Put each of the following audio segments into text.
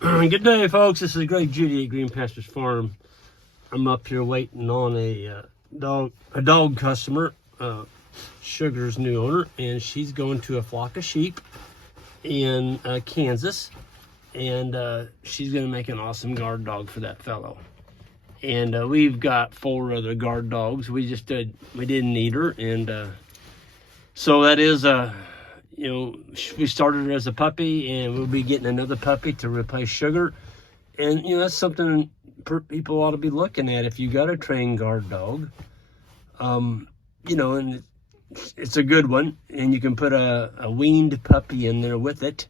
Good day, folks. This is Greg Judy at Green Pastures Farm. I'm up here waiting on a dog customer, Sugar's new owner, and she's going to a flock of sheep in Kansas, and she's going to make an awesome guard dog for that fellow. And we've got 4 other guard dogs. We didn't need her, and so that is we started her as a puppy, and we'll be getting another puppy to replace Sugar. And that's something people ought to be looking at if you got a trained guard dog. And it's a good one, and you can put a weaned puppy in there with it.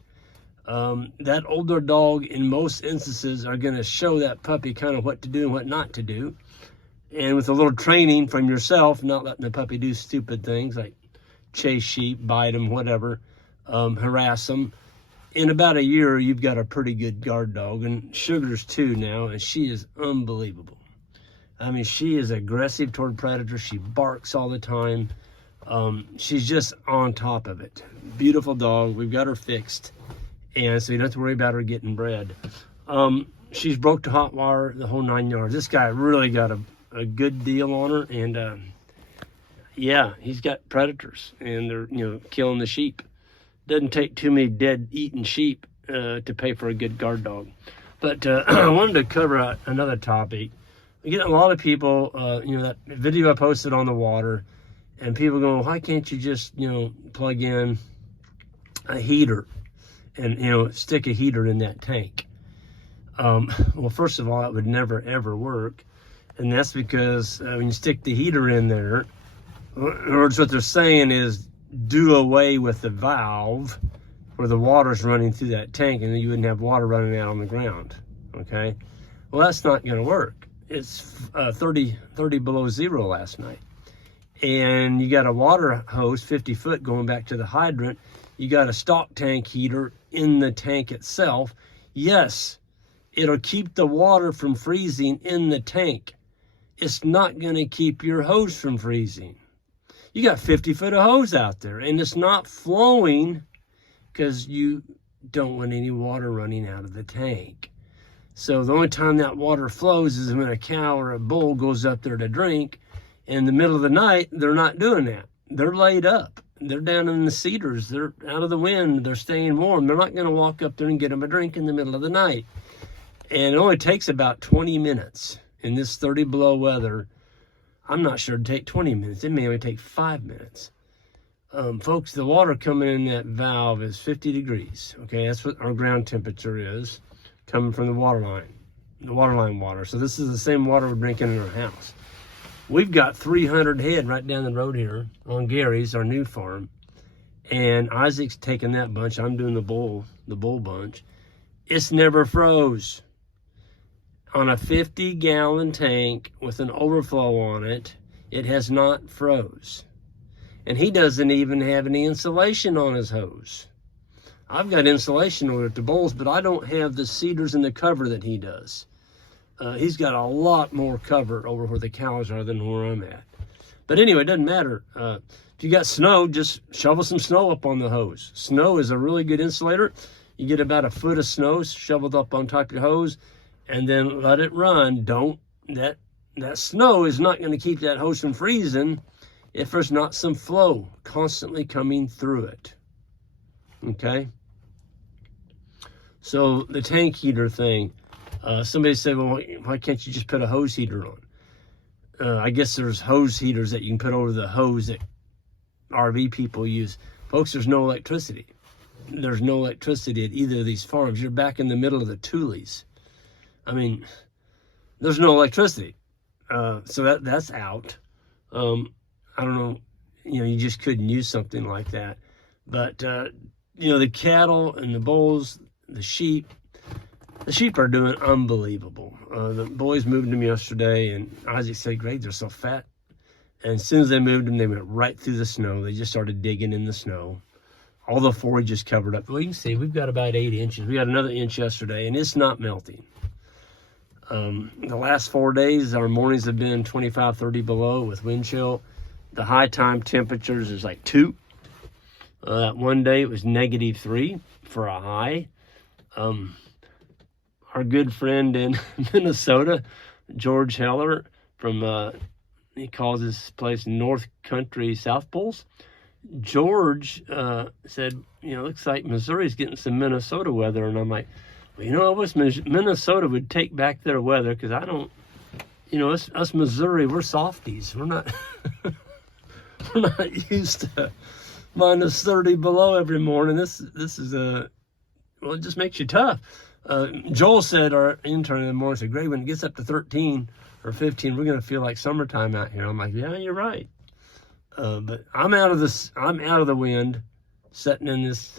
That older dog, in most instances, are going to show that puppy kind of what to do and what not to do. And with a little training from yourself, not letting the puppy do stupid things like chase sheep, bite them, whatever, harass them. In about a year, you've got a pretty good guard dog. And Sugar's 2 now, and she is unbelievable. I mean, she is aggressive toward predators. She barks all the time. She's just on top of it. Beautiful dog. We've got her fixed, and so you don't have to worry about her getting bred. She's broke to hot wire, the whole 9 yards. This guy really got a good deal on her, and yeah, he's got predators, and they're killing the sheep. Doesn't take too many dead eating sheep to pay for a good guard dog. But I wanted to cover another topic. We get a lot of people, that video I posted on the water, and people go, why can't you just plug in a heater and stick a heater in that tank? Well, first of all, that would never ever work, and that's because when you stick the heater in there, in other words, what they're saying is do away with the valve where the water's running through that tank, and then you wouldn't have water running out on the ground. Okay, well, that's not going to work. It's 30 below zero last night, and you got a water hose 50 foot going back to the hydrant. You got a stock tank heater in the tank itself. Yes, it'll keep the water from freezing in the tank. It's not going to keep your hose from freezing. You got 50 foot of hose out there, and it's not flowing because you don't want any water running out of the tank. So the only time that water flows is when a cow or a bull goes up there to drink. In the middle of the night, they're not doing that. They're laid up. They're down in the cedars. They're out of the wind. They're staying warm. They're not going to walk up there and get them a drink in the middle of the night. And it only takes about 20 minutes in this 30 below weather. I'm not sure it'd take 20 minutes. It may only take 5 minutes. Folks, the water coming in that valve is 50 degrees. Okay, that's what our ground temperature is coming from the water line water. So this is the same water we're drinking in our house. We've got 300 head right down the road here on Gary's, our new farm. And Isaac's taking that bunch. I'm doing the bull bunch. It's never froze. On a 50-gallon tank with an overflow on it, it has not froze. And he doesn't even have any insulation on his hose. I've got insulation over at the bulls, but I don't have the cedars and the cover that he does. He's got a lot more cover over where the cows are than where I'm at. But anyway, it doesn't matter. If you got snow, just shovel some snow up on the hose. Snow is a really good insulator. You get about a foot of snow shoveled up on top of your hose, and then let it run. That snow is not going to keep that hose from freezing if there's not some flow constantly coming through it. Okay? So the tank heater thing, somebody said, well, why can't you just put a hose heater on? I guess there's hose heaters that you can put over the hose that RV people use. Folks, there's no electricity. There's no electricity at either of these farms. You're back in the middle of the Tules. I mean, there's no electricity. So that's out. I don't know, you just couldn't use something like that. But, the cattle and the bulls, the sheep are doing unbelievable. The boys moved them yesterday, and Isaac said, Greg, they're so fat. And as soon as they moved them, they went right through the snow. They just started digging in the snow. All the forage is covered up. Well, you can see we've got about 8 inches. We got another inch yesterday, and it's not melting. The last 4 days, our mornings have been 25, 30 below with wind chill. The high time temperatures is like 2. That one day it was -3 for a high. our good friend in Minnesota, George Heller from, he calls this place North Country South Poles. George said, looks like Missouri's getting some Minnesota weather. And I'm like, well, I wish Minnesota would take back their weather, because I don't, us Missouri, we're softies. We're not, we're not used to minus 30 below every morning. This is well, it just makes you tough. Joel said, our intern in the morning, said, Greg, when it gets up to 13 or 15, we're going to feel like summertime out here. I'm like, yeah, you're right. But I'm out of the wind, sitting in this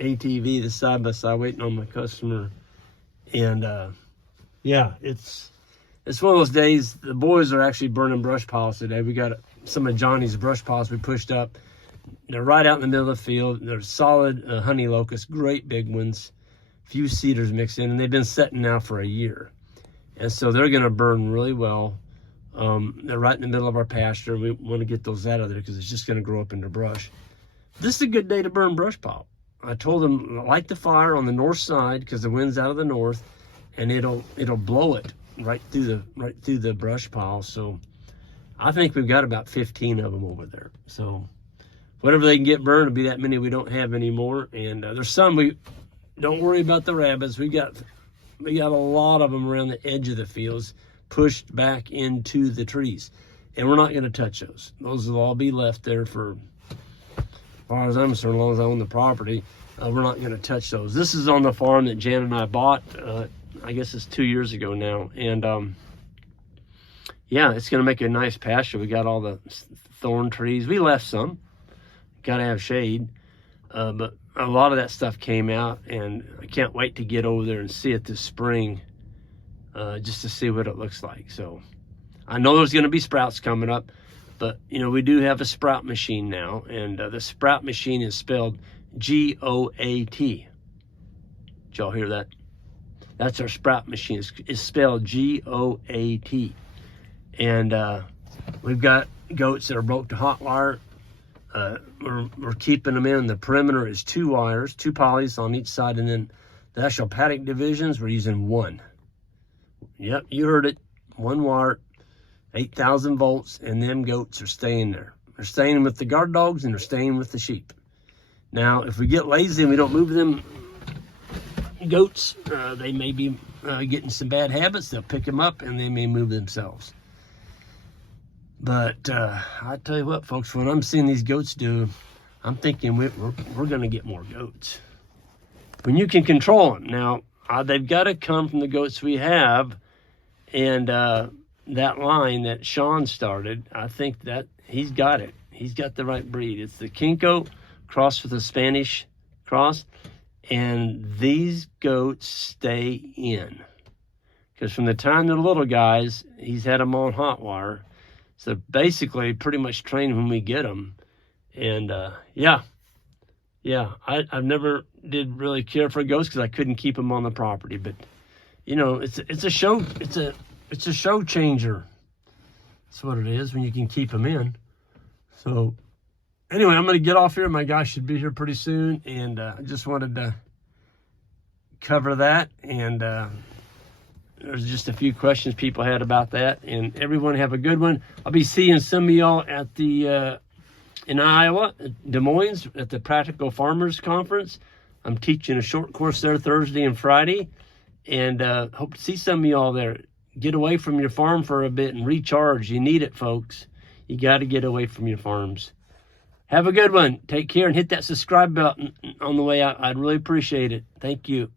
ATV, this side by side, waiting on my customer. And yeah, it's one of those days. The boys are actually burning brush piles today. We got some of Johnny's brush piles we pushed up. They're right out in the middle of the field. They're solid honey locusts, great big ones, few cedars mixed in, and they've been setting now for a year. And so they're going to burn really well. They're right in the middle of our pasture. We want to get those out of there because it's just going to grow up into brush. This is a good day to burn brush pile. I told them, light the fire on the north side because the wind's out of the north, and it'll blow it right through the brush pile. So I think we've got about 15 of them over there. So whatever they can get burned will be that many we don't have anymore. And there's some we don't worry about the rabbits. We got a lot of them around the edge of the fields, pushed back into the trees, and we're not going to touch those. Those will all be left there for, as far as I'm concerned, as long as I own the property. We're not going to touch those. This is on the farm that Jan and I bought. I guess it's 2 years ago now, and yeah, it's going to make a nice pasture. We got all the thorn trees. We left some. Got to have shade, but a lot of that stuff came out, and I can't wait to get over there and see it this spring, just to see what it looks like. So I know there's going to be sprouts coming up, but we do have a sprout machine now, and the sprout machine is spelled G-O-A-T. Did y'all hear that? That's our sprout machine. It's spelled G-O-A-T. And we've got goats that are broke to hot wire. We're keeping them in. The perimeter is 2 wires, 2 polys on each side, and then the actual paddock divisions, we're using 1. Yep, you heard it. 1 wire, 8,000 volts, and them goats are staying there. They're staying with the guard dogs, and they're staying with the sheep. Now, if we get lazy and we don't move them goats, they may be getting some bad habits. They'll pick them up, and they may move themselves. But I tell you what, folks, when I'm seeing these goats do, I'm thinking we're going to get more goats. When you can control them. Now, they've got to come from the goats we have, and that line that Sean started, I think that he's got it. He's got the right breed. It's the Kinko crossed with a Spanish cross, and these goats stay in. Because from the time they're little guys, he's had them on hot wire. So basically, pretty much trained when we get them. And yeah, I never did really care for goats because I couldn't keep them on the property. But it's a show. It's a show changer. That's what it is when you can keep them in. So anyway, I'm going to get off here. My guy should be here pretty soon, and I just wanted to cover that. And there's just a few questions people had about that. And everyone have a good one. I'll be seeing some of y'all at the in Iowa, Des Moines, at the Practical Farmers Conference. I'm teaching a short course there Thursday and Friday, and hope to see some of y'all there. Get away from your farm for a bit and recharge. You need it, folks. You got to get away from your farms. Have a good one. Take care and hit that subscribe button on the way out. I'd really appreciate it. Thank you.